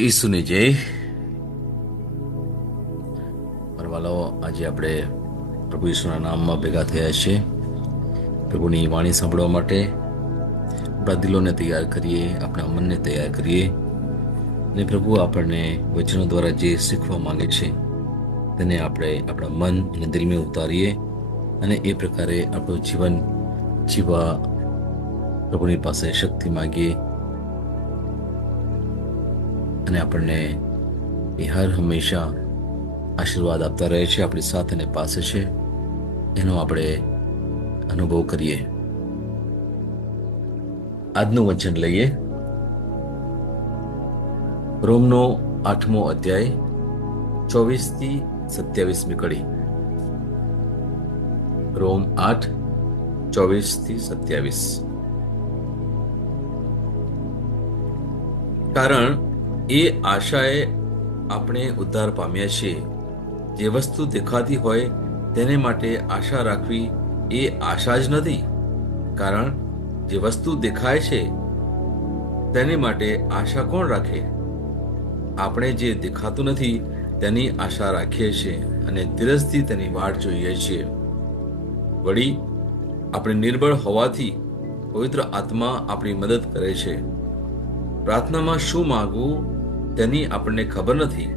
ઈસુની જય. પરવાલો, આજે આપણે પ્રભુ ઈસુના નામમાં ભેગા થયા છીએ. પ્રભુની વાણી સાંભળવા માટે આપણા દિલોને તૈયાર કરીએ, આપણા મનને તૈયાર કરીએ, અને પ્રભુ આપણને વચનો દ્વારા જે શીખવા માંગે છે તેને આપણે આપણા મન અને દિલમાં ઉતારીએ અને એ પ્રકારે આપણું જીવન જીવવા પ્રભુની પાસે શક્તિ માંગીએ. અને આપણને એ હર હંમેશા આશીર્વાદ આપતા રહે છે, આપણી સાથે અને પાસે છે, એનો આપણે અનુભવ કરીએ. આજનું વચન લઈએ. રોમનો 8મો અધ્યાય 24 થી 27મી કડી. રોમ 8:24 થી 27. કારણ એ આશાએ આપણે ઉદ્ધાર પામ્યા છીએ. જે વસ્તુ દેખાતી હોય તેને માટે આશા રાખવી એ આશા જ નથી. કારણ જે વસ્તુ દેખાય છે તેની માટે આશા કોણ રાખે? આપણે જે દેખાતું નથી તેની આશા રાખીએ છીએ અને ધીરજથી તેની વાટ જોઈએ છીએ. વળી આપણે નિર્બળ હોવાથી પવિત્ર આત્મા આપણી મદદ કરે છે. પ્રાર્થનામાં શું માંગવું તેની આપણને ખબર નથી.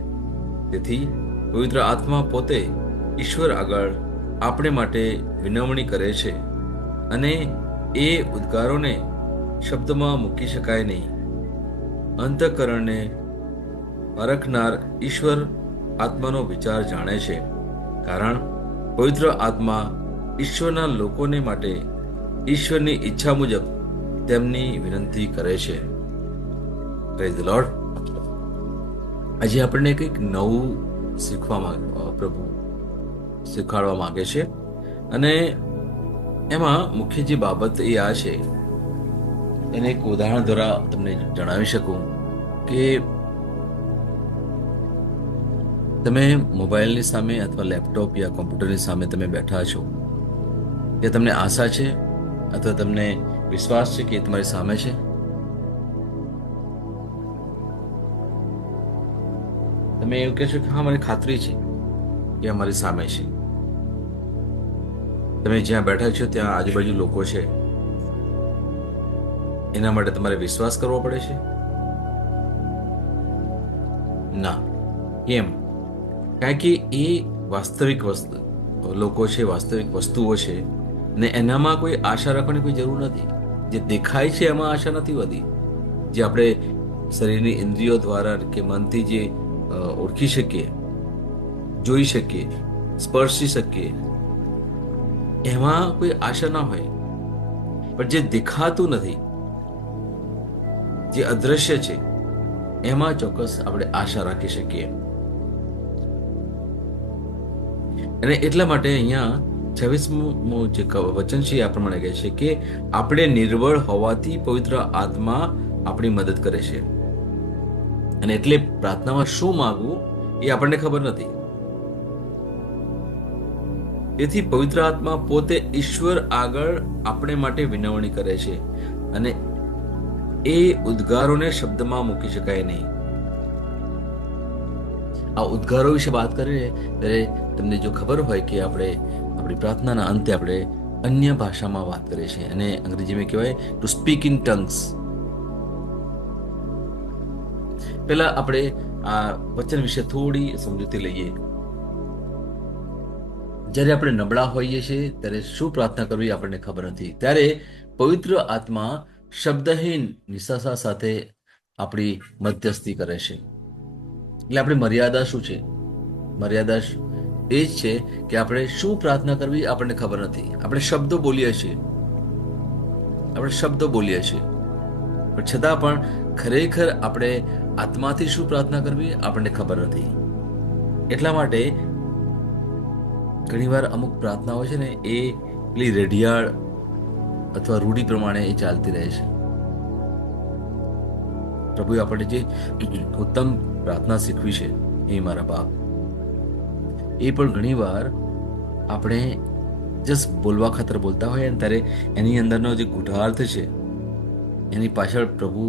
તેથી પવિત્ર આત્મા પોતે ઈશ્વર આગળ આપણે માટે વિનવણી કરે છે, અને એ ઉદ્ગારોને શબ્દમાં મૂકી શકાય નહીં. અંતઃકરણને પરખનાર ઈશ્વર આત્માનો વિચાર જાણે છે, કારણ પવિત્ર આત્મા ઈશ્વરના લોકોને માટે ઈશ્વરની ઈચ્છા મુજબ તેમની વિનંતી કરે છે. Praise the lord. આજે આપણને કંઈક નવું પ્રભુ શીખવાડવા માંગે છે, અને એમાં મુખ્ય જે બાબત એ આ છે, એને એક ઉદાહરણ દ્વારા તમને જણાવી શકું કે તમે મોબાઈલની સામે અથવા લેપટોપ યા કોમ્પ્યુટરની સામે તમે બેઠા છો, કે તમને આશા છે અથવા તમને વિશ્વાસ છે કે એ તમારી સામે છે? તમે એવું કહેશો કે હા, મને ખાતરી છે કે અમારી સામે છે. તમે જ્યાં બેઠા છો ત્યાં આજુબાજુ લોકો છે, એના માટે તમારે વિશ્વાસ કરવો પડે છે? ના. કેમ? કારણ કે એ વાસ્તવિક લોકો છે, વાસ્તવિક વસ્તુઓ છે, ને એનામાં કોઈ આશા રાખવાની કોઈ જરૂર નથી. જે દેખાય છે એમાં આશા નથી હોતી. જે આપણે શરીરની ઇન્દ્રિયો દ્વારા કે મનથી જે ઓળખી શકીએ, જોઈ શકીએ, સ્પર્શી શકીએ, એમાં કોઈ આશા ના હોય. પણ જે દેખાતું નથી, જે અદ્રશ્ય છે, એમાં ચોક્કસ આપણે આશા રાખી શકીએ. અને એટલા માટે અહીંયા 26મું જે વચન છે એ પ્રમાણે કહે છે કે આપણે નિર્બળ હોવાથી પવિત્ર આત્મા આપણી મદદ કરે છે. અને એટલે પ્રાર્થનામાં શું માંગવું એ આપણને ખબર નથી. તેથી પવિત્ર આત્મા પોતે ઈશ્વર આગળ આપણે માટે વિનવણી કરે છે, અને એ ઉદ્ગારોને શબ્દમાં મૂકી શકાય નહીં. આ ઉદ્ગારો વિશે વાત કરીએ ત્યારે તમને જો ખબર હોય કે આપણે આપણી પ્રાર્થનાના અંતે આપણે અન્ય ભાષામાં વાત કરીએ છીએ, અને અંગ્રેજીમાં કહેવાય ટુ સ્પીક ઇન ટંગ્સ. પહેલા આપણે આ વચન વિશે થોડી સમજૂતી લઈએ. જ્યારે આપણે નબળા હોઈએ છીએ ત્યારે શું પ્રાર્થના કરવી આપણને ખબર નથી, ત્યારે પવિત્ર આત્મા શબ્દહીન નિશાસા સાથે આપણી મધ્યસ્થી કરે છે. એટલે આપણી મર્યાદા શું છે? મર્યાદા એ જ છે કે આપણે શું પ્રાર્થના કરવી આપણને ખબર નથી. આપણે શબ્દો બોલીએ છીએ, પણ છતાં પણ ખરેખર આપણે આત્માથી શું પ્રાર્થના કરવી આપણને ખબર નથી. એટલા માટે ઘણીવાર અમુક પ્રાર્થનાઓ છે ને એ પેલી રેડિયાળ અથવા રૂઢી પ્રમાણે એ ચાલતી રહે છે. પ્રભુએ આપણને જે ઉત્તમ પ્રાર્થના શીખવી છે, એ મારા બાપ, એ પણ ઘણીવાર આપણે જસ્ટ બોલવા ખાતર બોલતા હોય ને ત્યારે એની અંદરનો જે ગૂઢાર્થ છે, એની પાછળ પ્રભુ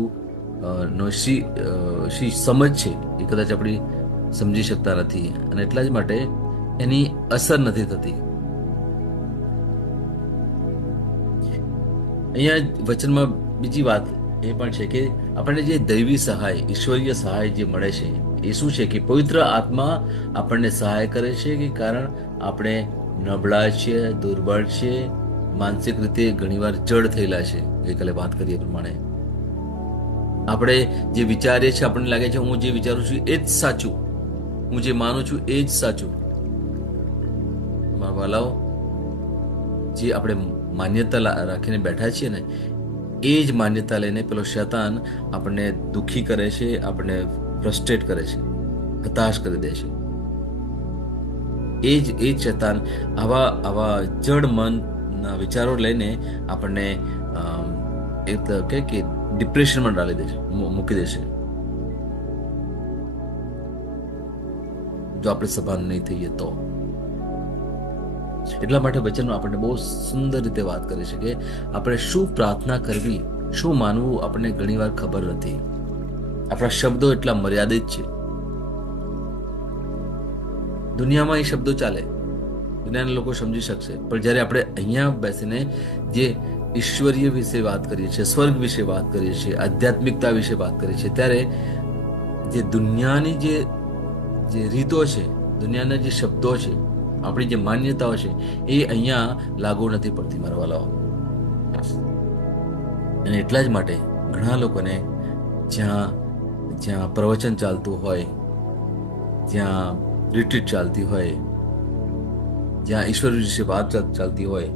નો શી સમજ છે એ કદાચ આપણી સમજી શકતા નથી, અને એટલા જ માટે એની અસર નથી થતી. અહીંયા વચનમાં બીજી વાત એ પણ છે કે આપણને જે દૈવી સહાય, ઈશ્વરીય સહાય જે મળે છે એ શું છે કે પવિત્ર આત્મા આપણને સહાય કરે છે, કે કારણ આપણે નબળા છીએ, દુર્બળ છીએ, માનસિક રીતે ઘણીવાર જડ થયેલા છે. ગઈકાલે વાત કરીએ પ્રમાણે આપણે જે વિચારીએ છીએ, આપણને લાગે છે હું જે વિચારું છું એ જ સાચું, હું જે માનું છું એ જ સાચું. મારા વાલાઓ, જે આપણે માન્યતા રાખીને બેઠા છીએ ને, એ જ માન્યતા લઈને પેલો શૈતાન આપણને દુઃખી કરે છે, આપણને ફ્રસ્ટ્રેટ કરે છે, હતાશ કરી દે છે. એ જ શૈતાન આવા જડ મનના વિચારો લઈને આપણને કે ડિપ્રેશનમાં ડાલી દે છે, મૂકી દે છે, જો આપણે સભાન નહીં થઈએ તો. એટલા માટે વચનમાં આપણને બહુ સુંદર રીતે વાત કરી છે કે આપણે શું પ્રાર્થના કરવી, શું માનવું, આપણને ઘણીવાર ખબર નથી. આપણા શબ્દો એટલા મર્યાદિત છે. દુનિયામાં એ શબ્દો ચાલે, દુનિયાના લોકો સમજી શકશે, પણ જ્યારે આપણે અહીંયા બેસીને જે ઈશ્વરીય વિશે વાત કરીએ છીએ, સ્વર્ગ વિશે વાત કરીએ છીએ, આધ્યાત્મિકતા વિશે વાત કરીએ છીએ, ત્યારે જે દુનિયાની જે રીતો છે, દુનિયાના જે શબ્દો છે, આપણી જે માન્યતાઓ છે, એ અહીંયા લાગુ નથી પડતી મારા વાલાઓ. અને એટલા જ માટે ઘણા લોકોને જ્યાં પ્રવચન ચાલતું હોય, જ્યાં રિટ્રીટ ચાલતી હોય, જ્યાં ઈશ્વર વિશે વાત ચાલતી હોય,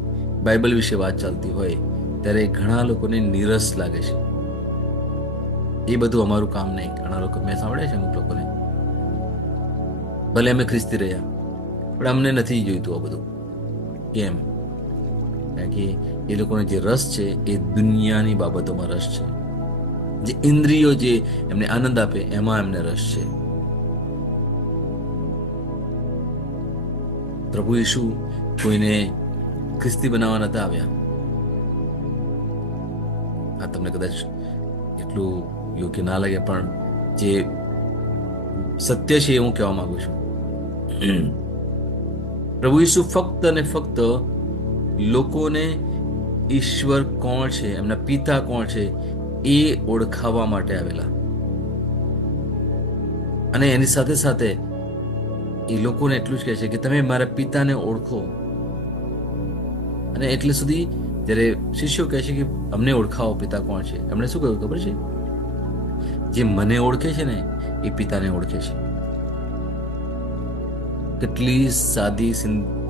બાઇબલ વિશે વાત ચાલતી હોય, ત્યારે ઘણા લોકોને નીરસ લાગે છે. એ બધું અમારું કામ નહીં. ઘણા લોકો મેં સાંભળ્યા છે, અમુક લોકોને ભલે અમે ખ્રિસ્તી રહ્યા પણ અમને નથી જોઈતું આ બધું. કેમ? કારણ કે એ લોકોને જે રસ છે એ દુનિયાની બાબતોમાં રસ છે. જે ઇન્દ્રિયો જે એમને આનંદ આપે એમાં એમને રસ છે. પ્રભુ ઈસુ કોઈને ખ્રિસ્તી બનાવવા નતા આવ્યા. આ તમને કદાચ એટલું યોગ્ય ના લાગે, પણ જે સત્ય છે એ હું કહેવા માંગુ છું. પ્રભુ ઈસુ ફક્ત અને ફક્ત લોકોને ઈશ્વર કોણ છે, એમના પિતા કોણ છે એ ઓળખાવવા માટે આવેલા, અને એની સાથે સાથે એ લોકોને એટલું જ કહે છે કે તમે મારા પિતાને ઓળખો. અને એટલે સુધી જ્યારે શિષ્યો કહે છે કે અમને ઓળખાવો પિતા કોણ છે, એમણે શું કહ્યું ખબર છે? જે મને ઓળખે છે ને એ પિતાને ઓળખે છે. કેટલી સાદી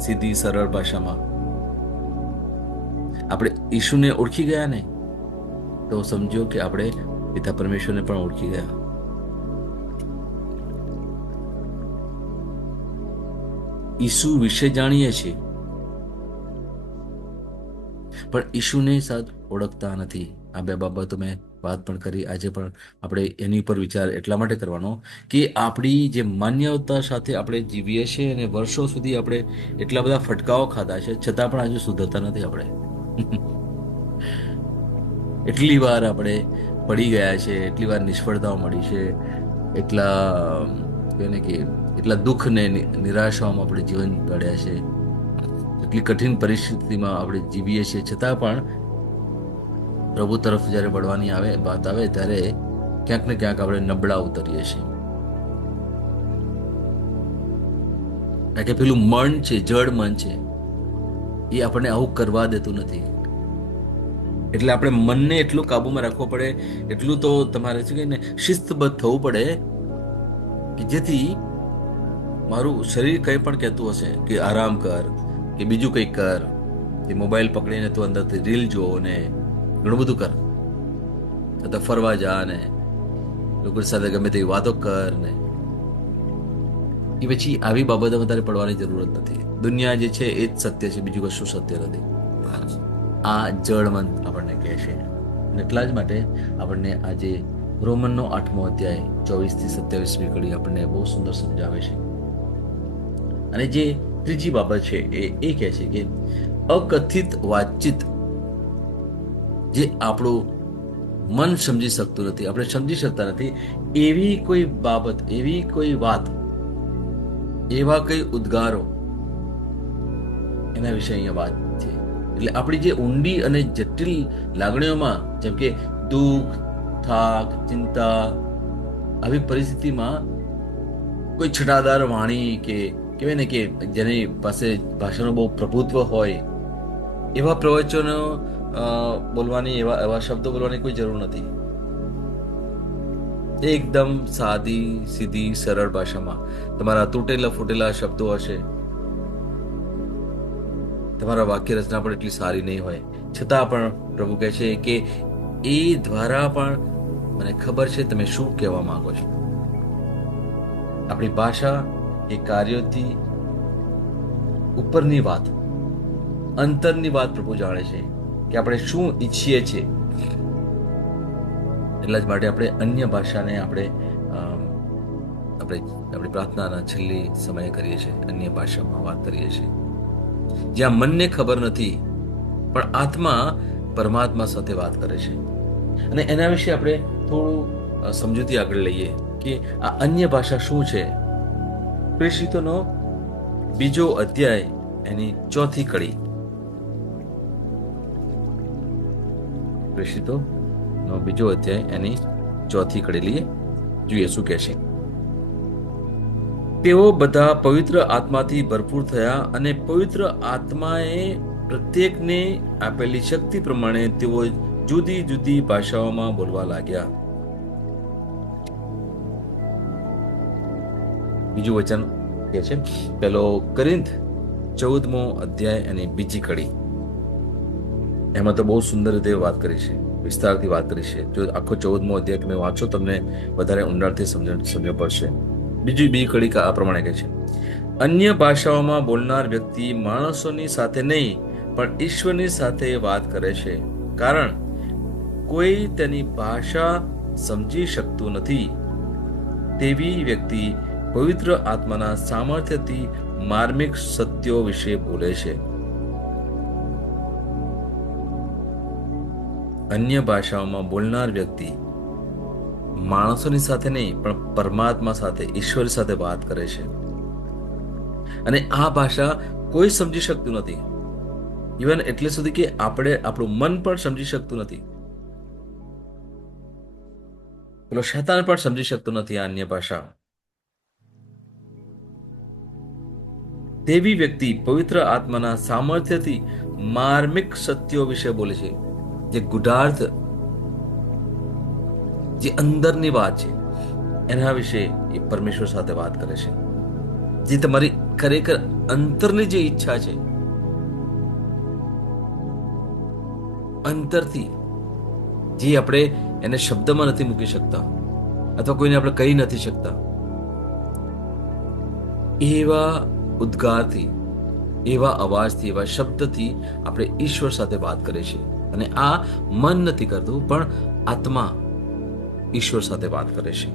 સીધી સરળ ભાષામાં આપણે ઈશુને ઓળખી ગયા ને, તો સમજો કે આપણે પિતા પરમેશ્વરને પણ ઓળખી ગયા. ઈસુ વિશે જાણીએ છીએ પણ ઈશુને સાથ ઓળખતા નથી. આ બે બાબતો મેં વાત પણ કરી. આજે પણ આપણે એની ઉપર વિચાર એટલા માટે કરવાનો કે આપણી જે માન્યતા સાથે આપણે જીવીએ છીએ અને વર્ષો સુધી આપણે એટલા બધા ફટકાઓ ખાધા છે, છતાં પણ આજે સુધરતા નથી. આપણે એટલી વાર આપણે પડી ગયા છે, એટલી વાર નિષ્ફળતાઓ મળી છે, એટલા દુઃખ ને નિરાશાઓમાં આપણે જીવન કાઢ્યા છે, એટલી કઠિન પરિસ્થિતિમાં આપણે જીવીએ છીએ, છતાં પણ પ્રભુ તરફ જ્યારે વળવાની વાત આવે ત્યારે ક્યાંક ને ક્યાંક આપણે નબળા ઉતરીએ છીએ. કારણ કે પેલું મન છે, જડ મન છે, એ આપણને આવું કરવા દેતું નથી. એટલે આપણે મનને એટલું કાબુમાં રાખવો પડે, એટલું તો તમારે શું કહે ને, શિસ્તબદ્ધ થવું પડે કે જેથી મારું શરીર કંઈ પણ કહેતું હશે કે આરામ કર કે બીજું કંઈક કર, કે મોબાઈલ પકડીને તું અંદરથી રીલ જો ને ઘણું બધું કર, તો ફરવા જા ને લોકો સાથે ગમે તેવી વાતો કર ને, એ પછી આવી બાબતોમાં તારે પડવાની જરૂરત નથી. દુનિયા જે છે એ જ સત્ય છે, બીજું કશું સત્ય નથી. આ જળમન આપણને કહે છે. એટલા જ માટે આપણને આજે રોમનનો 8મો અધ્યાય 24-27મી કડી આપણને બહુ સુંદર સમજાવે છે. અને જે ત્રીજી બાબત છે એ કહે છે કે અકથિત વાતચીત જે આપણું મન સમજી શકતું નથી, આપણે સમજી શકતા નથી એવી કોઈ બાબત, એવી કોઈ વાત, એવા કઈ ઉદ્ગારો, એના વિશે અહીંયા વાત છે. એટલે આપણી જે ઊંડી અને જટિલ લાગણીઓમાં, જેમ કે દુઃખ, થાક, ચિંતા, આવી પરિસ્થિતિમાં કોઈ છટાદાર વાણી કે કહેવાય ને કે જેની પાસે ભાષાનું બહુ પ્રભુત્વ હોય એવા પ્રવચનો બોલવાની, એવા એવા શબ્દો બોલવાની કોઈ જરૂર નથી. એકદમ સાદી, સીધી, સરળ ભાષામાં તમારા તૂટેલા ફૂટેલા શબ્દો હશે, તમારા વાક્ય રચના પણ એટલી સારી નહીં હોય, છતાં પણ પ્રભુ કહે છે કે એ દ્વારા પણ મને ખબર છે તમે શું કહેવા માંગો છો. આપણી ભાષા એ કાર્યોથી ઉપરની વાત, અંતરની વાત પ્રભુ જાણે છે કે આપણે શું ઈચ્છીએ છીએ. એટલા જ માટે આપણે અન્ય ભાષાને આપણે આપણી પ્રાર્થનાના છેલ્લી સમયે કરીએ છીએ, અન્ય ભાષામાં વાત કરીએ છીએ, જ્યાં મનને ખબર નથી પણ આત્મા પરમાત્મા સાથે વાત કરે છે. અને એના વિશે આપણે થોડું સમજૂતી આગળ લઈએ કે આ અન્ય ભાષા શું છે. પ્રેષિતોનો 2 અધ્યાય એની 4 કડી. પ્રેષિતોનો 2 અધ્યાય એની 4 કડી લઈએ, જોઈએ શું કહે છે. તેઓ બધા પવિત્ર આત્માથી ભરપૂર થયા અને પવિત્ર આત્માએ પ્રત્યેકને આપેલી શક્તિ પ્રમાણે તેઓ જુદી જુદી ભાષાઓમાં બોલવા લાગ્યા. બીજું વચન કે છે, પેલો કોરિન્થ 14મો અધ્યાય અને 2 કડી. એમાં તો બહુ સુંદર રીતે વાત કરી છે, વિસ્તારથી વાત કરી છે. જો આખો 14મો અધ્યાય તમે વાંચો તમને વધારે ઊંડાણથી સમજ પડશે. બીજી 2 કડી આ પ્રમાણે કહે છે, અન્ય ભાષાઓમાં બોલનાર વ્યક્તિ માણસોની સાથે નહીં પણ ઈશ્વરની સાથે વાત કરે છે, કારણ કોઈ તેની ભાષા સમજી શકતું નથી. તેવી વ્યક્તિ પવિત્ર આત્માના સામર્થ્યથી માર્મિક સત્યો વિશે બોલે છે. અન્ય ભાષાઓમાં બોલનાર વ્યક્તિ માણસોની સાથે નહીં પણ પરમાત્મા સાથે, ઈશ્વર સાથે વાત કરે છે. અને આ ભાષા કોઈ સમજી શકતું નથી, ઇવન એટલે સુધી કે આપણું મન પણ સમજી શકતું નથી, પેલો શૈતાન પણ સમજી શકતો નથી આ અન્ય ભાષા. તેવી વ્યક્તિ પવિત્ર આત્માના સામર્થ્યથી માર્મિક સત્યો વિશે બોલે છે. જે ગુઢાર્થ, જે અંદરની વાત છે એના વિશે એ પરમેશ્વર સાથે વાત કરે છે. જે તમારી ખરેખર અંતરની જે ઈચ્છા છે, અંતરથી, જે આપણે એને શબ્દમાં નથી મૂકી શકતા અથવા કોઈને આપણે કહી નથી શકતા, એવા ઉદ્ગારથી, એવા અવાજથી, એવા શબ્દથી આપણે ઈશ્વર સાથે વાત કરે છે. અને આ મન નથી કરતું પણ આત્મા ઈશ્વર સાથે વાત કરે છે.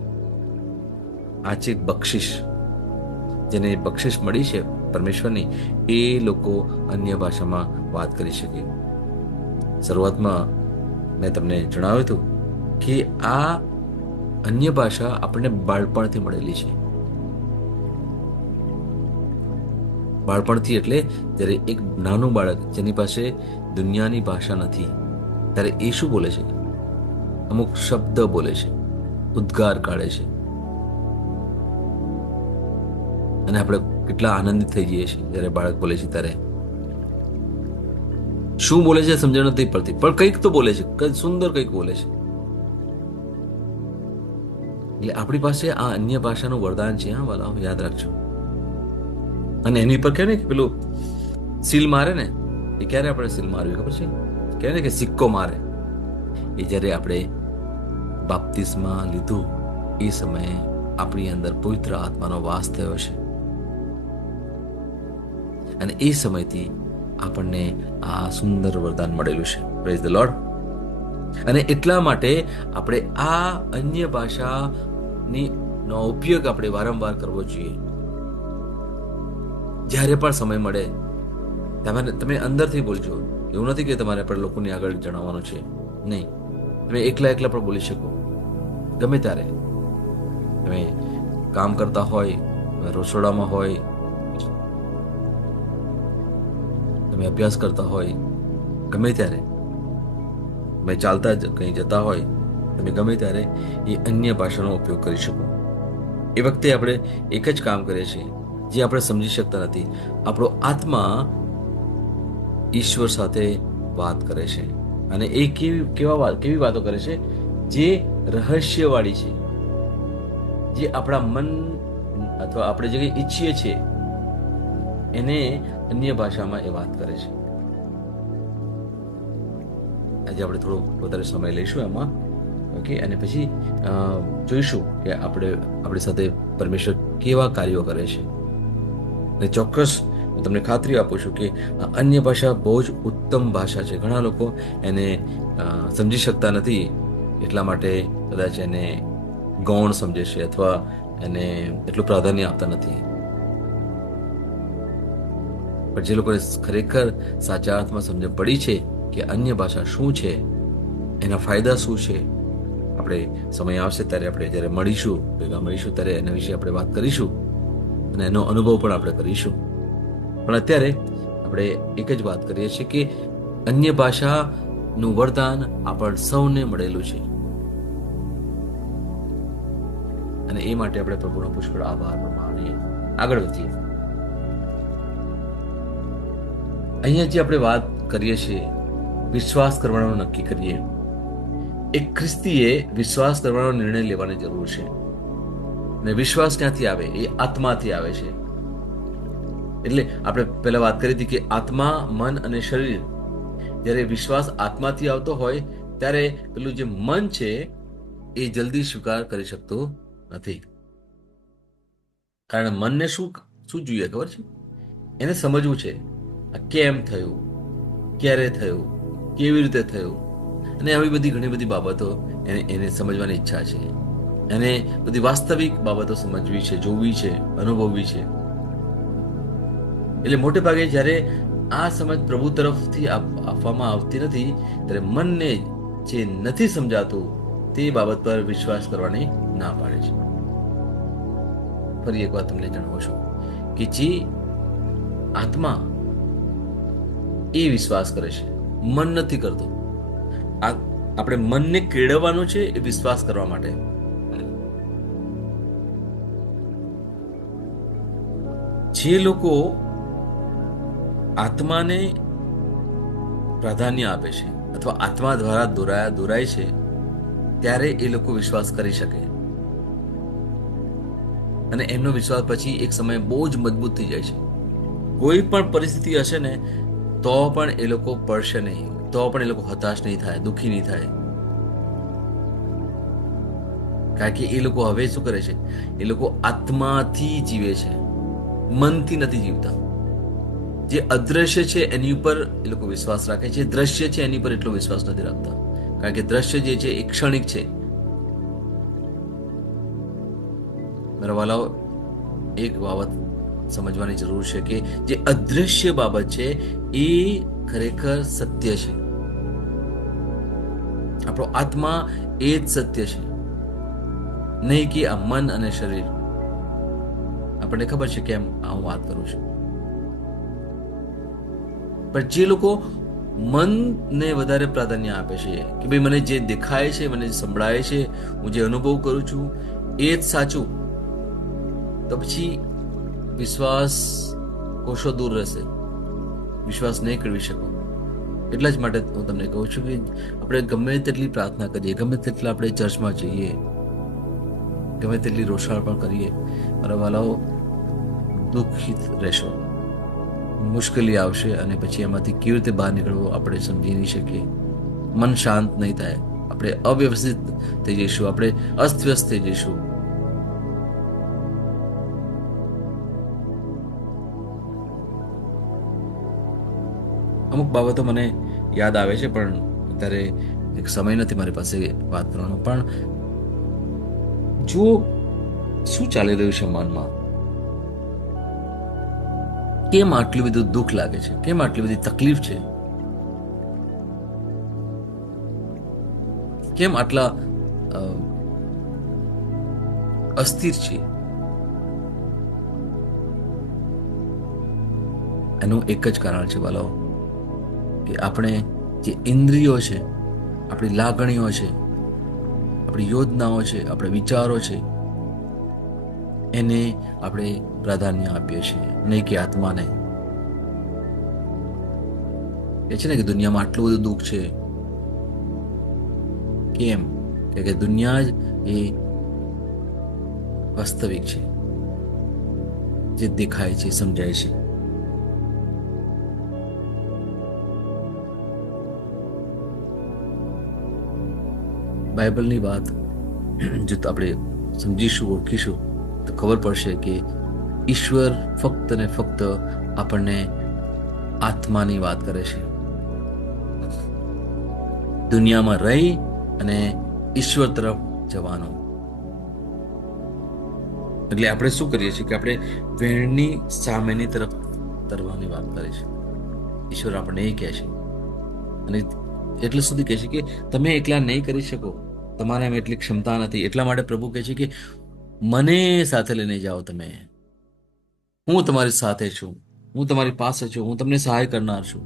આ છે બક્ષિસ, જેને બક્ષિસ મળી છે પરમેશ્વરની, એ લોકો અન્ય ભાષામાં વાત કરી શકે. શરૂઆતમાં મેં તમને જણાવ્યું હતું કે આ અન્ય ભાષા આપણને બાળપણથી મળેલી છે. બાળપણથી એટલે જ્યારે એક નાનું બાળક જેની પાસે દુનિયાની ભાષા નથી, ત્યારે એ શું બોલે છે? અમુક શબ્દ બોલે છે, ઉદ્ગાર કાઢે છે, અને આપણે કેટલા આનંદિત થઈ જઈએ છીએ જ્યારે બાળક બોલે છે. ત્યારે શું બોલે છે સમજણ નથી પડતી, પણ કંઈક તો બોલે છે, કંઈક સુંદર કંઈક બોલે છે. એટલે આપણી પાસે આ અન્ય ભાષાનું વરદાન છે. હા વાલા, યાદ રાખજો. અને એની પર કહે ને કે પેલું સીલ મારે ને, એ ક્યારે આપણે સીલ મારવી ખબર છે? કહે ને કે સિક્કો મારે, એ જ્યારે આપણે બાપ્તિસ્મા લીધું એ સમયે આપણી અંદર પવિત્ર આત્માનો વાસ થયો છે, અને એ સમયથી આપણને આ સુંદર વરદાન મળેલું છે. Praise the lord. અને એટલા માટે આપણે આ અન્ય ભાષાની નો ઉપયોગ આપણે વારંવાર કરવો જોઈએ. જ્યારે પણ સમય મળે તમે અંદરથી બોલજો. એવું નથી કે તમારે આપણે લોકોની આગળ જણાવવાનું છે, નહીં. તમે એકલા એકલા પણ બોલી શકો, ગમે ત્યારે. તમે કામ કરતા હોય, તમે રસોડામાં હોય, તમે અભ્યાસ કરતા હોય, ગમે ત્યારે તમે ચાલતા કંઈ જતા હોય, તમે ગમે ત્યારે એ અન્ય ભાષાનો ઉપયોગ કરી શકો. એ વખતે આપણે એક જ કામ કરીએ છીએ જે આપણે સમજી શકતા નથી. આપણો આત્મા ઈશ્વર સાથે વાત કરે છે, અને એ કેવી વાતો કરે છે જે રહસ્યવાળી છે, જે આપણા મન અથવા આપણે જે કંઈ ઈચ્છીએ છીએ એને અન્ય ભાષામાં એ વાત કરે છે. આજે આપણે થોડો વધારે સમય લઈશું એમાં, ઓકે, અને પછી જોઈશું કે આપણી સાથે પરમેશ્વર કેવા કાર્યો કરે છે. અને ચોક્કસ હું તમને ખાતરી આપું છું કે અન્ય ભાષા બહુ જ ઉત્તમ ભાષા છે. ઘણા લોકો એને સમજી શકતા નથી, એટલા માટે કદાચ એને ગૌણ સમજે છે અથવા એને એટલું પ્રાધાન્ય આપતા નથી. પણ જે લોકોને ખરેખર સાચા અર્થમાં સમજણ પડી છે કે અન્ય ભાષા શું છે, એના ફાયદા શું છે, આપણે સમય આવશે ત્યારે આપણે જ્યારે ભેગા મળીશું ત્યારે એના વિશે આપણે વાત કરીશું અને એનો અનુભવ પણ આપણે કરીશું. પણ અત્યારે આપણે એક જ વાત કરીએ છીએ કે અન્ય ભાષાનું વરદાન આપણ સૌને મળેલું છે, અને એ માટે આપણે પ્રભુનો પુષ્કળ આભાર માનીએ. આગળ વધીએ. અહીંયા જે આપણે વાત કરીએ છીએ, વિશ્વાસ કરવાનો નક્કી કરીએ. એક ખ્રિસ્તીએ વિશ્વાસ કરવાનો નિર્ણય લેવાની જરૂર છે. અને વિશ્વાસ ક્યાંથી આવે? એ આત્માથી આવે છે. એટલે આપણે પહેલા વાત કરી હતી કે આત્મા, મન અને શરીર. જ્યારે વિશ્વાસ આત્માથી આવતો હોય ત્યારે પેલું જે મન છે એ જલ્દી સ્વીકાર કરી શકતું નથી. કારણ મનને શું જોઈએ ખબર છે? એને સમજવું છે આ કેમ થયું, ક્યારે થયું, કેવી રીતે થયું, અને આવી બધી ઘણી બધી બાબતો એને સમજવાની ઈચ્છા છે. એને બધી વાસ્તવિક બાબતો સમજવી છે, જોવી છે, અનુભવવી છે. એટલે મોટે ભાગે જ્યારે આ સમજ પ્રભુ તરફથી આપવામાં આવતી નથી ત્યારે મનને જે નથી સમજાતું તે બાબત પર વિશ્વાસ કરવાની ના પાડે છે. ફરી એક વાત તમને જણાવું છું કે જે આત્મા એ વિશ્વાસ કરે છે, મન નથી કરતું. આપણે મનને કેળવવાનું છે એ વિશ્વાસ કરવા માટે. જે લોકો આત્માને પ્રાધાન્ય આપે છે અથવા આત્મા દ્વારા દોરાય છે ત્યારે એ લોકો વિશ્વાસ કરી શકે, અને એમનો વિશ્વાસ પછી એક સમય બહુ જ મજબૂત થઈ જાય છે. કોઈ પણ પરિસ્થિતિ હશે ને તો પણ એ લોકો પડશે નહીં, તો પણ એ લોકો હતાશ નહીં થાય, દુઃખી નહીં થાય. કારણ કે એ લોકો હવે શું કરે છે? એ લોકો આત્માથી જીવે છે, મનથી નથી જીવતા. જે અદ્રશ્ય છે એની ઉપર એ લોકો વિશ્વાસ રાખે છે, દ્રશ્ય છે એની પર એટલો વિશ્વાસ નથી રાખતા. કારણ કે દ્રશ્ય જે છે એ ક્ષણિક છે. મારા વાલાઓ, એક બાબત સમજવાની જરૂર છે કે જે અદ્રશ્ય બાબત છે એ ખરેખર સત્ય છે. આપણો આત્મા એ જ સત્ય છે, નહીં કે આ મન અને શરીર. આપણને ખબર છે કેમ હું વાત કરું છું. પણ જે લોકો મનને વધારે પ્રાધાન્ય આપે છે કે ભાઈ મને જે દેખાય છે, મને જે સંભળાય છે, હું જે અનુભવ કરું છું એ જ સાચું, તો પછી વિશ્વાસ કોશો દૂર રહેશે, વિશ્વાસ નહીં કરવી શકો. એટલા જ માટે હું તમને કહું છું કે આપણે ગમે તેટલી પ્રાર્થના કરીએ, ગમે તેટલા આપણે ચર્ચમાં જઈએ, ગમે તેટલી રોષાળ પણ કરીએ, મારા વાલાઓ, દુઃખિત રહેશો, મુશ્કેલી આવશે, અને પછી એમાંથી કેવી રીતે બહાર નીકળવું આપણે સમજી નહીં શકીએ. મન શાંત નહીં થાય, આપણે અવ્યવસ્થિત થઈ જઈશું, આપણે અસ્તવ્યસ્ત થઈ જઈશું. અમુક બાબતો મને યાદ આવે છે પણ અત્યારે એક સમય નથી મારી પાસે વાત કરવાનો. પણ જો શું ચાલી રહ્યું છે મનમાં, કેમ આટલું બધું દુઃખ લાગે છે, કેમ આટલી બધી તકલીફ છે? કેમ આટલા અ, અસ્થિર છીએ? એનું એક જ કારણ છે વાલાઓ, કે આપણે જે ઇન્દ્રિયો છે, આપણી લાગણીઓ છે, આપણી યોજનાઓ છે, આપણે વિચારો છે, એને આપણે પ્રાધાન્ય આપીએ છીએ, નહીં કે આત્માને. કે છે ને કે દુનિયામાં આટલું બધું દુઃખ છે. કેમ? કે દુનિયા જ એ વાસ્તવિક છે, જે દેખાય છે, સમજાય છે. બાઇબલની વાત જો આપણે સમજીશું, ઓળખીશું, તો ખબર પડશે કે ઈશ્વર ફક્ત ને ફક્ત આપણને આત્માની વાત કરે છે. દુનિયામાં રહી અને ઈશ્વર તરફ જવાનું. એટલે આપણે શું કરીએ છીએ કે આપણે વેણની સામેની તરફ તરવાની વાત કરે છે. ઈશ્વર આપણને એ કહે છે, અને એટલે સુધી કહે છે કે તમે એકલા નહીં કરી શકો, તમારામાં એટલી ક્ષમતા નથી. એટલા માટે પ્રભુ કહે છે કે મને સાથે લઈને જાઓ તમે. હું તમારી સાથે છું, હું તમારી પાસે છું, હું તમને સહાય કરનાર છું.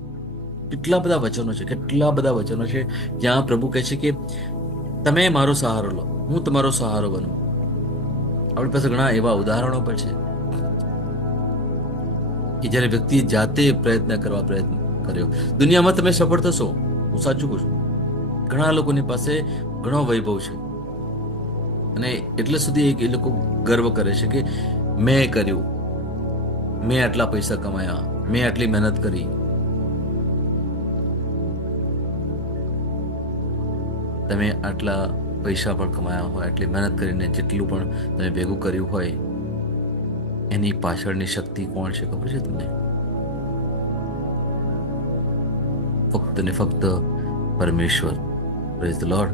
કેટલા બધા વચનો છે, કેટલા બધા વચનો છે જ્યાં પ્રભુ કહે છે કે તમે મારો સહારો લો, હું તમારો સહારો બનું. આપણી પાસે ઘણા એવા ઉદાહરણો પણ છે કે જ્યારે વ્યક્તિએ જાતે પ્રયત્ન કર્યો. દુનિયામાં તમે સફળ થશો, હું સાચું કહું છું. ઘણા લોકોની પાસે ઘણો વૈભવ છે, અને એટલે સુધી એ લોકો ગર્વ કરે છે કે મેં કર્યું, મેં આટલા પૈસા કમાયા, મેં આટલી મહેનત કરી. તમે આટલા પૈસા પણ કમાયા હોય, આટલી મહેનત કરીને જેટલું પણ તમે ભેગું કર્યું હોય, એની પાછળની શક્તિ કોણ છે ખબર છે તમને? ફક્ત ને ફક્ત પરમેશ્વર. Praise the lord.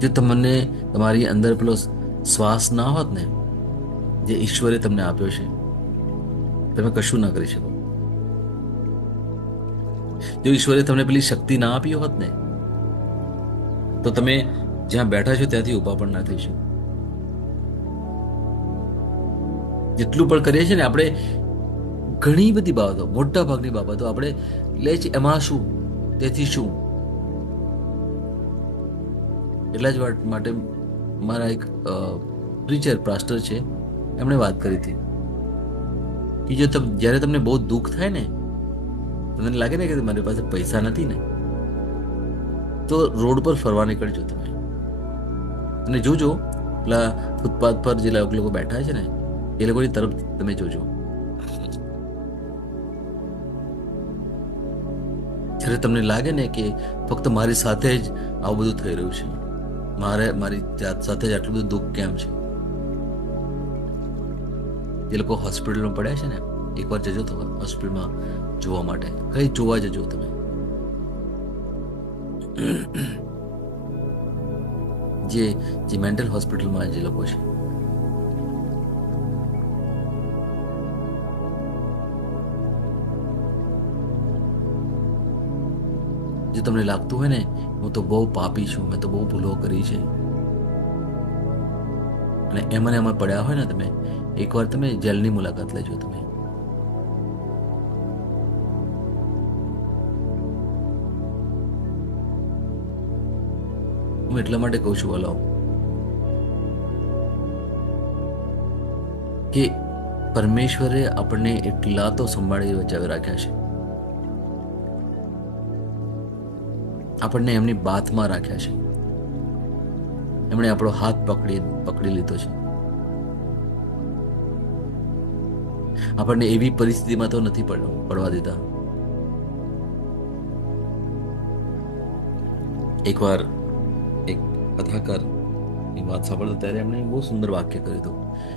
જો તમને તમારી અંદર પેલો શ્વાસ ના હોત ને, જે ઈશ્વરે તમને આપ્યો છે, તમે કશું ના કરી શકો. જો ઈશ્વરે તમને પેલી શક્તિ ના આપી હોત ને, તો તમે જ્યાં બેઠા છો ત્યાંથી ઊભા પણ ના થઈ શકો. જેટલું પણ કરીએ છીએ ને આપણે, ઘણી બધી બાબતો, મોટા ભાગની બાબતો આપણે લે છે એમાં શું, તેથી શું. એટલા જ માટે મારા એક પ્રીચર પાસ્ટર છે, એમણે વાત કરી હતી કે જો જ્યારે તમને બહુ દુઃખ થાય ને, તમને લાગે ને કે મારી પાસે પૈસા નથી ને, તો રોડ પર ફરવા નીકળજો તમે, અને જોજો પેલા ફૂટપાથ પર જે લોકો બેઠા છે ને, એ લોકોની તરફ તમે જોજો. જ્યારે તમને લાગે ને કે ફક્ત મારી સાથે જ આવું બધું થઈ રહ્યું છે, મારી જાત સાથે જ આટલું બધું દુઃખ કેમ છે. જે લોકો હોસ્પિટલમાં પડ્યા છે ને, એકવાર જજો તો હોસ્પિટલમાં જોવા માટે. કઈ જોવા જજો તમે. જે મેન્ટલ હોસ્પિટલમાં જે લોકો છે, જો તમને લાગતું હોય ને હું તો બહુ પાપી છું, મેં તો બહુ ભૂલો કરી છે, અને એમાં પડ્યા હોય ને તમે, એકવાર તમે જેલની મુલાકાત લેજો તમે. હું એટલા માટે કહું છું વાલાઓ, કે પરમેશ્વરે આપણને એટલા તો સંભાળી બચાવી રાખ્યા છે, આપણને એમની બાતમાં રાખ્યા છે, એમણે આપણો હાથ પકડી લીધો છે. આપણને એવી પરિસ્થિતિમાં તો નથી પડવા દેતા. એકવાર એક કથાકાર ની વાત સાંભળતો ત્યારે એમણે બહુ સુંદર વાક્ય કર્યું હતું.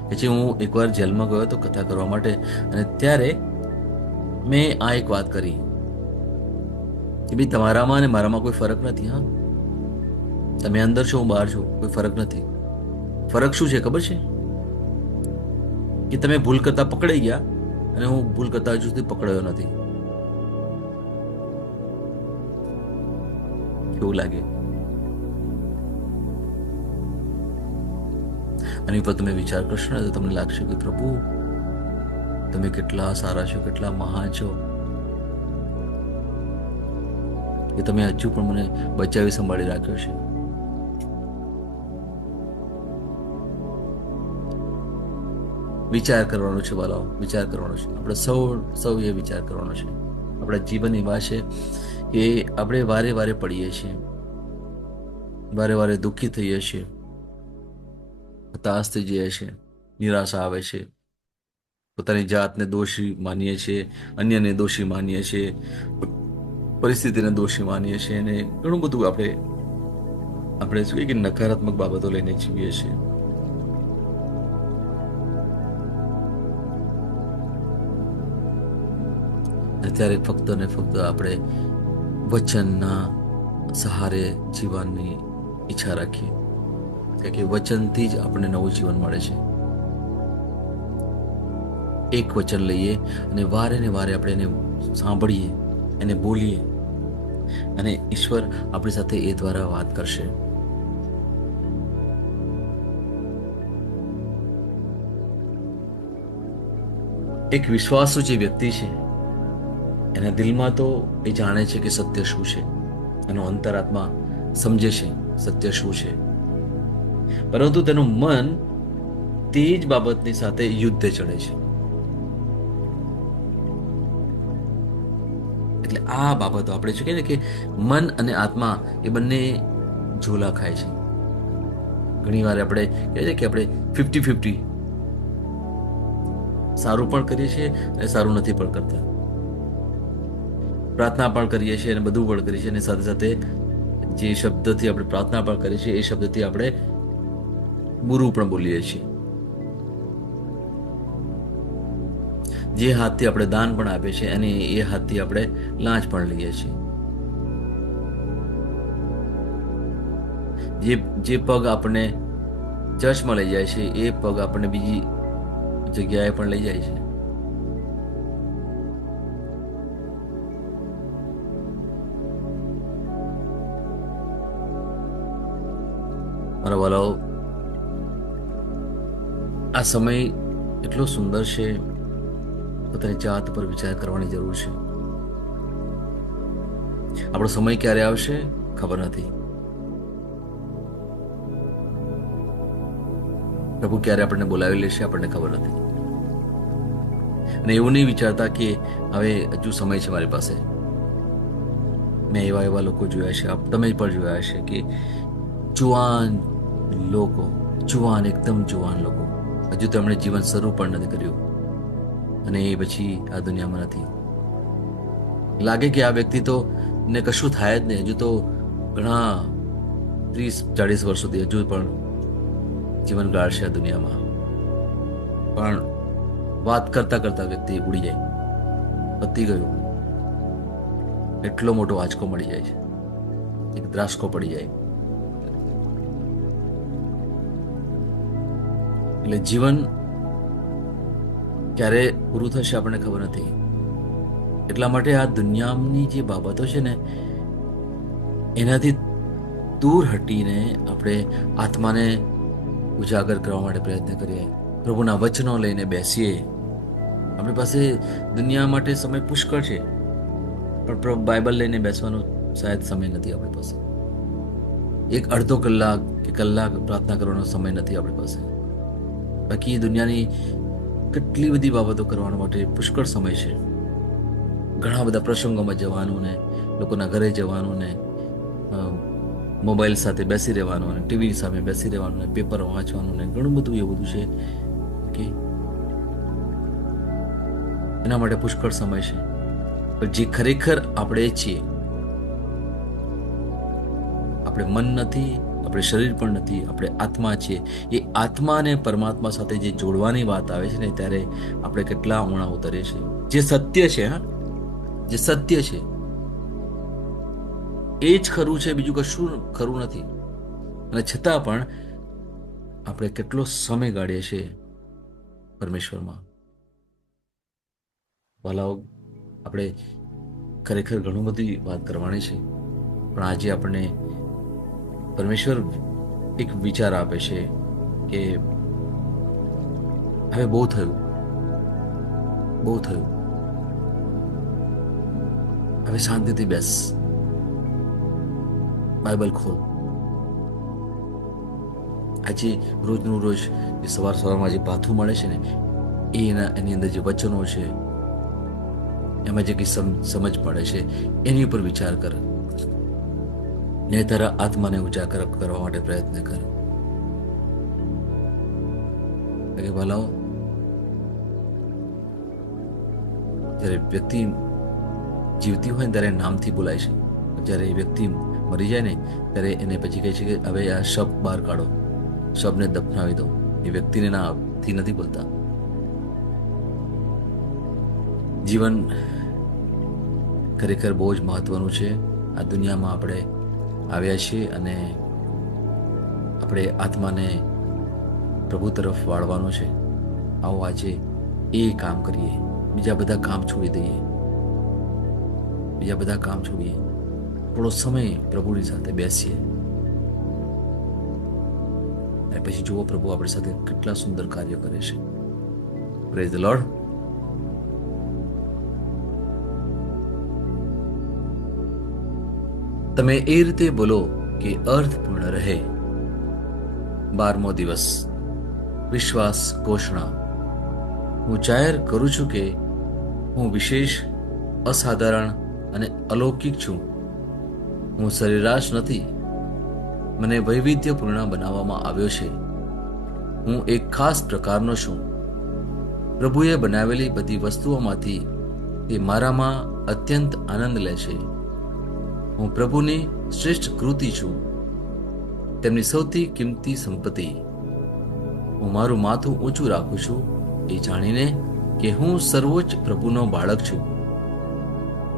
પછી હું એકવાર જેલમાં ગયો હતો કથા કરવા માટે, અને ત્યારે મેં આ એક વાત કરી કે ભાઈ તમારામાં અને મારામાં કોઈ ફરક નથી. હા, તમે અંદર છો, હું બહાર છું, કોઈ ફરક નથી. ફરક શું છે ખબર છે? કે તમે ભૂલ કરતા પકડાઈ ગયા, અને હું ભૂલ કરતા હજુ સુધી પકડાયો નથી. કેવું લાગે? આની પર તમે વિચાર કરશો ને તો તમને લાગશે કે પ્રભુ, તમે કેટલા સારા છો, કેટલા મહાન છો, કે તમે હજુ પણ મને બચાવી સંભાળી રાખ્યો છે. વિચાર કરવાનો છે વાલાઓ, વિચાર કરવાનો છે. આપણે સૌ એ વિચાર કરવાનો છે. આપણા જીવન એવા છે કે આપણે વારે વારે પડીએ છીએ, વારે વારે દુઃખી થઈએ છીએ, હતાશ થઈ જઈએ છીએ, નિરાશા આવે છે, પોતાની જાતને દોષી માનીએ છીએ, અન્યને દોષી માનીએ છીએ, પરિસ્થિતિને દોષી માનીએ છીએ, અને ઘણું બધું આપણે શું કહીએ કે નકારાત્મક બાબતો લઈને જીવીએ છીએ. ત્યારે ફક્ત ને ફક્ત આપણે વચનના સહારે જીવનની ઈચ્છા રાખીએ, કારણ કે વચનથી જ આપણને નવું જીવન મળે છે. એક વચન લઈએ અને વારે ને વારે આપણે એને સાંભળીએ, એને બોલીએ, અને ઈશ્વર આપણી સાથે એ દ્વારા વાત કરશે. એક વિશ્વાસુ જે વ્યક્તિ છે, એના દિલમાં તો એ જાણે છે કે સત્ય શું છે, એનો અંતરાત્મા સમજે છે સત્ય શું છે, પરંતુ તેનું મન તે જ બાબતની સાથે યુદ્ધે ચડે છે. એટલે આ બાબતો આપણે શું કહીએ ને કે મન અને આત્મા એ બંને ઝોલા ખાય છે. ઘણી વાર આપણે કહીએ છીએ કે આપણે 50-50 સારું પણ કરીએ છીએ અને સારું નથી પણ કરતા, પ્રાર્થના પણ કરીએ છીએ અને બધું પણ કરીએ છીએ, અને સાથે સાથે જે શબ્દથી આપણે પ્રાર્થના પણ કરીએ છીએ એ શબ્દથી આપણે બુરું પણ બોલીએ છીએ. જે હાથથી આપણે દાન પણ આપીએ છીએ અને એ હાથથી આપણે લાંચ પણ લઈએ છીએ. જે પગ આપણને ચર્ચમાં લઈ જાય છે એ પગ આપણને બીજી જગ્યાએ પણ લઈ જાય છે. મારા વાલાઓ, આ સમય એટલો સુંદર છે, પોતાની જાત પર વિચાર કરવાની જરૂર છે. આપણો સમય ક્યારે આવશે ખબર નથી. પ્રભુ ક્યારે આપણને બોલાવી લેશે આપણને ખબર નથી. અને એવું નહીં વિચારતા કે હવે હજુ સમય છે મારી પાસે. મેં એવા લોકો જોયા છે, તમે પણ જોયા હશે કે જુવાન લોકો, એકદમ જુવાન લોકો, હજુ તો એમણે જીવન શરૂ પણ નથી કર્યું અને એ પછી આ દુનિયામાં નથી. લાગે કે આ વ્યક્તિ તો ને કશું થાય જ નહીં, હજુ તો ઘણા 30-40 વર્ષ સુધી હજુ પણ જીવન ગાળશે આ દુનિયામાં. પણ વાત કરતા કરતા વ્યક્તિ ઉડી જાય, પતી ગયું, એટલો મોટો આંચકો મળી જાય છે, એક દ્રાસકો પડી જાય. એટલે જીવન ક્યારે પૂરું થશે આપણને ખબર નથી. એટલા માટે આ દુનિયાની જે બાબતો છે ને એનાથી દૂર હટીને આપણે આત્માને ઉજાગર કરવા માટે પ્રયત્ન કરીએ, પ્રભુના વચનો લઈને બેસીએ. આપણી પાસે દુનિયા માટે સમય પુષ્કળ છે, પણ બાઇબલ લઈને બેસવાનો શાયદ સમય નથી આપણી પાસે. એક અડધો કલાક કે કલાક પ્રાર્થના કરવાનો સમય નથી આપણી પાસે. બાકી દુનિયાની કેટલી બધી બાબતો કરવા માટે પુષ્કળ સમય છે. ઘણા બધા પ્રસંગોમાં જવાનું ને, લોકોના ઘરે જવાનું ને, મોબાઈલ સાથે બેસી રહેવાનું ને, ટીવી સામે બેસી રહેવાનું ને, પેપર વાંચવાનું ને, ઘણું બધું એવું બધું છે કે એના માટે પુષ્કળ સમય છે. પણ જે ખરેખર આપણે છીએ, આપણે મન નથી, આપણે શરીર પણ નથી, આપણે આત્મા છીએ. એ આત્મા અને પરમાત્મા સાથે જે જોડવાની વાત આવે છે ને, ત્યારે આપણે કેટલા ઊણા ઉતરીએ છીએ. જે સત્ય છે, જે સત્ય છે એ જ ખરું છે, બીજું કશું ખરું નથી. અને છતાં પણ આપણે કેટલો સમય ગાળીએ છીએ પરમેશ્વરમાં. વાલાઓ, આપણે ખરેખર ઘણું બધી વાત કરવાની છે, પણ આજે આપણને પરમેશ્વર એક વિચાર આપે છે કે હવે બહુ થયું, હવે શાંતિથી બેસ, બાઇબલ ખોલ. આજે રોજનું રોજ જે સવારમાં જે ભાથું મળે છે ને એની અંદર જે વચનો છે, એમાં જે કંઈ સમજ પડે છે એની ઉપર વિચાર કર ને તારા આત્માને ઉજાગર કરવા માટે પ્રયત્ન કર. ભલાઓ, જ્યારે વ્યક્તિ જીવતી હોય ને ત્યારે નામથી બોલાય છે, જ્યારે એ વ્યક્તિ મરી જાય ને ત્યારે એને પછી કહે છે કે હવે આ શબ બહાર કાઢો, શબને દફનાવી દો. એ વ્યક્તિને નામથી નથી બોલતા. જીવન ખરેખર બહુ જ મહત્વનું છે. આ દુનિયામાં આપણે આવ્યા છીએ અને આપણે આત્માને પ્રભુ તરફ વાળવાનો છે. આવો આજે એ કામ કરીએ, બીજા બધા કામ છોડી દઈએ, થોડો સમય પ્રભુની સાથે બેસીએ અને પછી જુઓ પ્રભુ આપણી સાથે કેટલા સુંદર કાર્ય કરે છે. Praise the lord. તમે એ રીતે બોલો કે અર્થપૂર્ણ રહે. 12મો દિવસ, વિશ્વાસ ઘોષણા. હું જાહેર કરું છું કે હું વિશેષ, અસાધારણ અને અલૌકિક છું. હું સરેરાશ નથી. મને વૈવિધ્યપૂર્ણ બનાવવામાં આવ્યો છે. હું એક ખાસ પ્રકારનો છું. પ્રભુએ બનાવેલી બધી વસ્તુઓમાંથી તે મારામાં અત્યંત આનંદ લે છે. હું પ્રભુની શ્રેષ્ઠ કૃતિ છું, તેમની સૌથી કિંમતી સંપત્તિ. હું મારું માથું ઊંચું રાખું છું એ જાણીને કે હું સર્વોચ્ચ પ્રભુનો બાળક છું,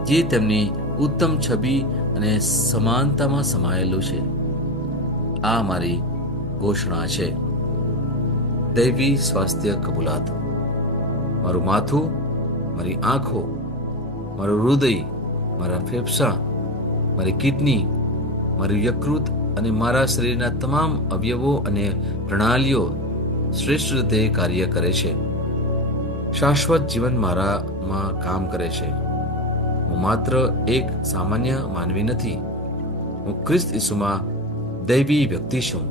જે તેમની ઉત્તમ છબી અને સમાનતામાં સમાયેલું છે. આ મારી ઘોષણા છે. દૈવી સ્વાસ્થ્ય કબૂલાત. મારું માથું, મારી આંખો, મારું હૃદય, મારા ફેફસા, મારી કિડની, મારું યકૃત અને મારા શરીરના તમામ અવયવો અને પ્રણાલીઓ શ્રેષ્ઠ રીતે કાર્ય કરે છે. શાશ્વત જીવન મારામાં કામ કરે છે. હું માત્ર એક સામાન્ય માનવી નથી. હું ખ્રિસ્ત ઈસુમાં દૈવી વ્યક્તિ છું.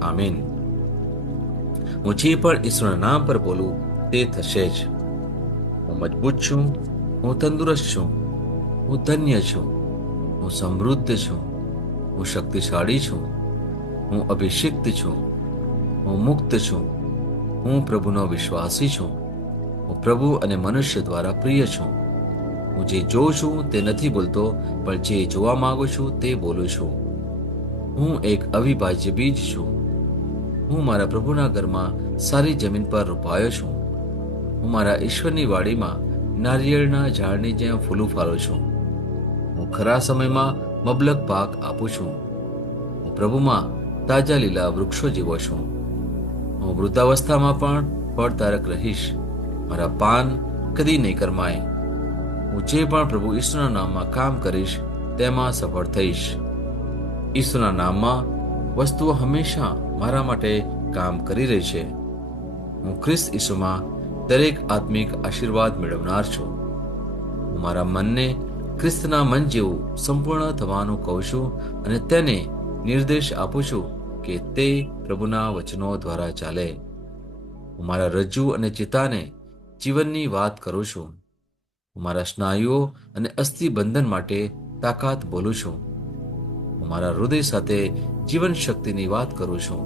આમીન. હું જે પણ ઈશ્વરના નામ પર બોલું તે થશે જ. હું મજબૂત છું, હું તંદુરસ્ત છું, હું ધન્ય છું, હું સમૃદ્ધ છું, હું શક્તિશાળી છું, હું અભિષિક્ત છું, હું મુક્ત છું, હું પ્રભુનો વિશ્વાસી છું, હું પ્રભુ અને મનુષ્ય દ્વારા પ્રિય છું. હું જે જોઉં છું તે નથી બોલતો, પણ જે જોવા માંગુ છું તે બોલું છું. હું એક અવિભાજ્ય બીજ છું. હું મારા પ્રભુના ઘરમાં સારી જમીન પર રોપાયો છું. હું મારા ઈશ્વરની વાડીમાં નારિયેળના ઝાડની જેમ ફૂલું ફાલું છું. હું ખરા સમયમાં મબલક પાક આપું છું. હું પ્રભુમાં તાજા લીલા વૃક્ષો જેવો છું. હું વૃદ્ધાવસ્થામાં પણ ફળદાયક રહીશ. મારા પાન કદી નહીં કરમાય. હું જે પણ પ્રભુ ઈસુના નામમાં કામ કરીશ તેમાં સફળ થઈશ. ઈસુના નામમાં વસ્તુઓ હંમેશા મારા માટે કામ કરી રહી છે. હું ખ્રિસ્ત ઈસુમાં દરેક આત્મિક આશીર્વાદ મેળવનાર છું. હું મારા મનને ખ્રિસ્તના મન જેવું સંપૂર્ણ થવાનું કહું છું અને તેને નિર્દેશ આપું છું કે તે પ્રભુના વચનો દ્વારા ચાલે. હું મારા રજ્જુ અને ચિત્તાને જીવનની વાત કરું છું. હું મારા સ્નાયુઓ અને અસ્થિ બંધન માટે તાકાત બોલું છું. હું મારા હૃદય સાથે જીવન શક્તિની વાત કરું છું.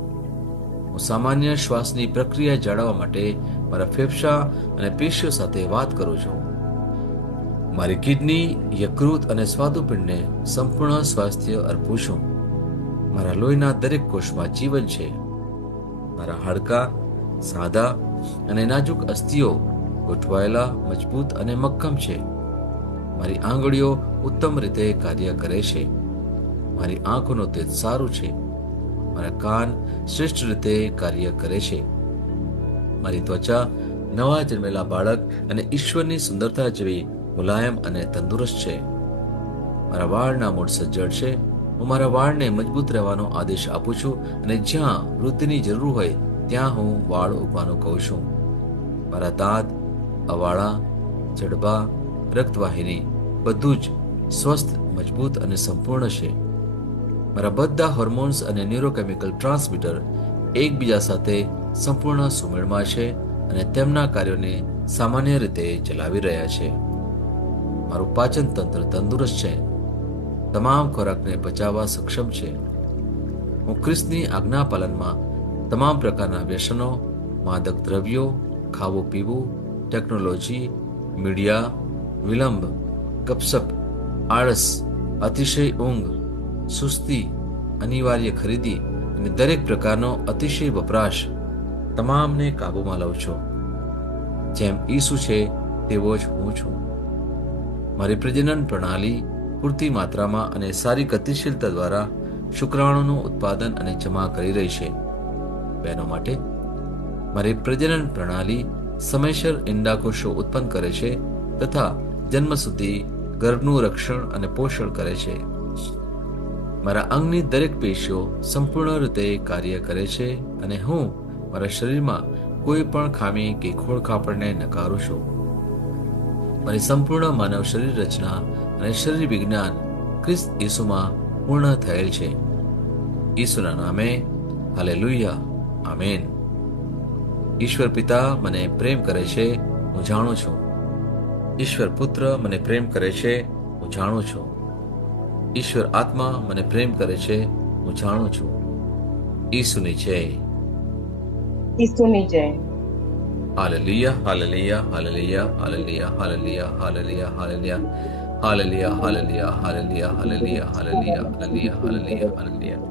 હું સામાન્ય શ્વાસની પ્રક્રિયા જાળવવા માટે મારા ફેફસા અને પેશીઓ સાથે વાત કરું છું. મારી કિડની, યકૃત અને સ્વાદુપિંડને સંપૂર્ણ સ્વાસ્થ્ય અર્પું છું. મારા લોહીના દરેક કોષમાં જીવન છે. મારા હાડકાં સાદા અને નાજુક અસ્થિઓ ગોઠવાયેલા, મજબૂત અને મક્કમ છે. મારી આંગળીઓ ઉત્તમ રીતે કાર્ય કરે છે. મારી આંખોનો તેજ સારું છે. મારા કાન શ્રેષ્ઠ રીતે કાર્ય કરે છે. મારી ત્વચા નવા જન્મેલા બાળક અને ઈશ્વરની સુંદરતા જેવી મુલાયમ અને તંદુરસ્ત છે. મારા વાળના મૂળ સજ્જડ છે. હું મારા વાળને મજબૂત રહેવાનો આદેશ આપું છું અને જ્યાં વૃદ્ધિની જરૂર હોય ત્યાં હું વાળ ઉગવાનું કહું છું. મારા દાંત, અવાળા, જડબા, રક્તવાહિની બધું જ સ્વસ્થ, મજબૂત અને સંપૂર્ણ છે. મારા બધા હોર્મોન્સ અને ન્યુરોકેમિકલ ટ્રાન્સમીટર એકબીજા સાથે સંપૂર્ણ સુમેળમાં છે અને તેમના કાર્યોને સામાન્ય રીતે ચલાવી રહ્યા છે. મારું પાચન તંત્ર તંદુરસ્ત છે, તમામ ખોરાકને પચાવવા સક્ષમ છે. હું ખ્રિસ્તની આજ્ઞા પાલનમાં તમામ પ્રકારના વ્યસનો, માદક દ્રવ્યો, ખાવું પીવું, ટેકનોલોજી, મીડિયા, વિલંબ, ગપસપ, આળસ, અતિશય ઊંઘ, સુસ્તી, અનિવાર્ય ખરીદી અને દરેક પ્રકારનો અતિશય વપરાશ તમામને કાબૂમાં લઉં છું. જેમ ઈસુ છે તેવો જ હું છું. મારી પ્રજનન પ્રણાલી પૂરતી માત્રામાં અને સારી ગતિશીલતા દ્વારા શુક્રાણુનું ઉત્પાદન અને જમા કરી રહી છે. બહેનો માટે મારી પ્રજનન પ્રણાલી સમયસર ઈંડાકોષો ઉત્પન્ન કરે છે તથા જન્મ સુધી ગર્ભનું રક્ષણ અને પોષણ કરે છે. મારા અંગની દરેક પેશીઓ સંપૂર્ણ રીતે કાર્ય કરે છે અને હું મારા શરીરમાં કોઈ પણ ખામી કે ખોળખાપણને નકારું છું. મારી સંપૂર્ણ માનવ શરીર રચના અને શરીર વિજ્ઞાન ખ્રિસ્ત ઈસુમાં પૂર્ણ થયેલ છે. ઈસુના નામે હાલેલુયા, આમેન. ઈશ્વર પિતા મને પ્રેમ કરે છે, હું જાણું છું. ઈશ્વર પુત્ર મને પ્રેમ કરે છે, હું જાણું છું. ઈશ્વર આત્મા મને પ્રેમ કરે છે, હું જાણું છું. ઈસુની જય. ઈસુની જય. Hallelujah, hallelujah, hallelujah, hallelujah, hallelujah, hallelujah, hallelujah, hallelujah, hallelujah, hallelujah, hallelujah, hallelujah, hallelujah, hallelujah, hallelujah.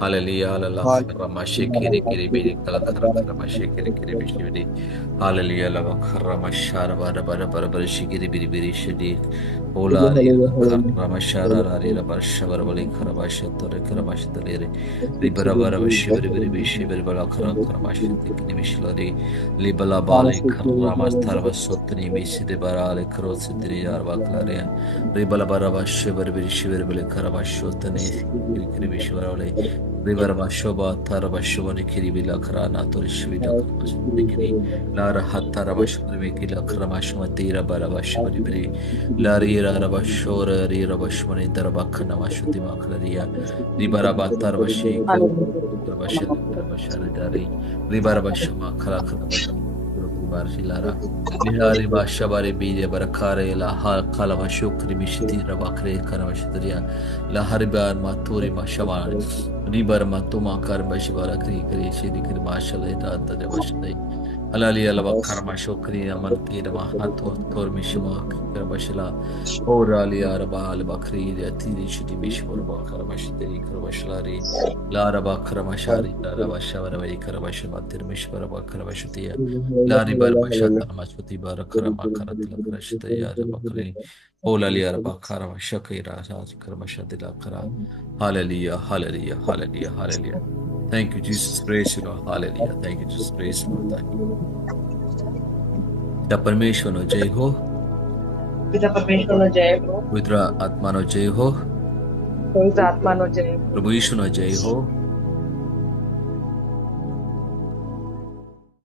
Hallelujah, hallelujah, Rama Shekiri Kiri Biri Rama Shekiri Kiri Biri. Hallelujah, Lava Rama Shara Bara Bara Bara Bara Shikiri Biri Biri Shidi. Ola Rama Shara Rari Rama Shavar Vali Karama Shatore Karama Shatari. Libera Bara Shiveri Biri Bishi Biri Bala Karama Shatiki Mishilari. Libala Bali Karama Tarva Sotni Mishide Barale Krositri Arva Claria. Ribala Bara Shiver Biri Shiver Bili Karama Shotani Kiri Bishwarale. Ribarama Shoba Taraba Shubani Kiribila Krana Torishvita Nikiri Lara Hataraba Shurikila Kramashmatira Baraba Shuribri Larira Rabashora Rirabashmani Darabakana Mashuti Maklaria Ribaraba Tarbashi Rabashari Ribarabashama Karakara Barfilara Bihari Bashabari Bide Barakare La Kalama Shukri Mishiti Rabakre Karamashitria La Haribar Maturi Mashavar Ribar Matuma Karabashivara Kri Kri Shiri Kri Mashalita Devashade Alali Alava Karma Shokri Amarti Mahato Tor Mishima Karabashila Orali Araba Albakri Tiri Shiti Mishmur Karamashitri Karabashlari Lara Bakaramashari Lara Shavara Karabashamatir Mishmara Karabashatia Lari Barbashata Mashuti Barakarama Karatla Krashtaya Bakri Olali Araba Karama Shakira Karamashatila Kara. Hallelujah, hallelujah, hallelujah, hallelujah. Thank you, Jesus. Praise you, Lord. Hallelujah. Thank you, Jesus. Praise you, Lord. Thank you. पिता परमेश्वर no जय हो. પિતા પરમેશ્વરનો જય હો. पवित्र आत्मा no जय हो. પવિત્ર આત્માનો જય હો. प्रभु यीशु नो जय हो.